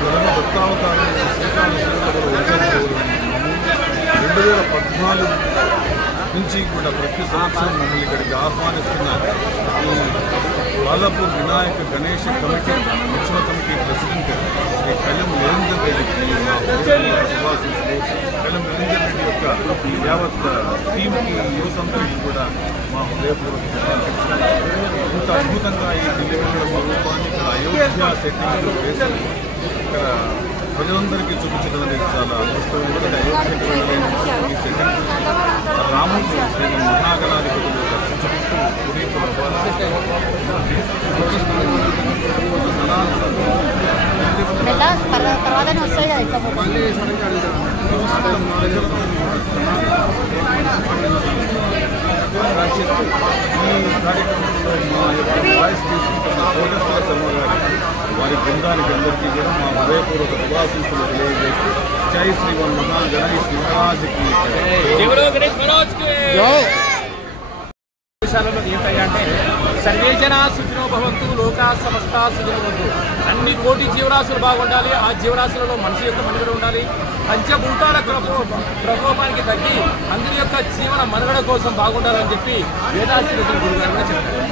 ప్రథమ దత్తావతారం 2014 నుంచి కూడా ప్రతి సంవత్సరం మమ్మల్ని ఇక్కడికి ఆహ్వానిస్తున్నారు. ఈ బాలాపూర్ వినాయక గణేష్ కమిటీ ఉత్సవ కమిటీ ప్రెసిడెంట్ శ్రీ కళ్యం నిరంజన్ రెడ్డికి శుభాశీస్సులు. కళ్యం నిరంజన్ రెడ్డి యొక్క యావత్ టీంకి యువతందరికీ కూడా మా హృదయపూర్వక శుభాశీస్సులు. ఇంత అద్భుతంగా ఈ దివ్యమైన రూపాన్ని ఇక్కడ అయోధ్య సెట్టింగ్లో వేసి ఇక్కడ ప్రజలందరికీ చూపించడం అనేది చాలా అదృష్టం. ఎందుకంటే అయోధ్యకి వెళ్ళలేని ఈ సెట్టింగ్ రాముడు శ్రీ మహాగణాధిపతులు దర్శించుకుంటూ ఈ కార్యక్రమంలో మా యొక్క వాయిస్ తీసుకుంటున్న కోటేశ్వర శర్మ గారికి వారి బృందానికి అందరికీ కూడా మా హృదయపూర్వక శుభాశీస్సులు తెలియజేస్తూ జై శ్రీమన్ మహాగణేష్ మహారాజ్కి ఏంటంటే సర్వే జనా సుఖినో భవంతు లోకా సమస్త సుఖినో భవంతు. అన్ని కోటి జీవరాశులు బాగుండాలి. ఆ జీవరాశులలో మనిషి యొక్క మనుగడ ఉండాలి. పంచభూతాల ప్రకోపానికి తగ్గి అందరి యొక్క జీవన మనుగడ కోసం బాగుండాలని చెప్పి వేదాశ్రీ గురుగారు చెప్పారు.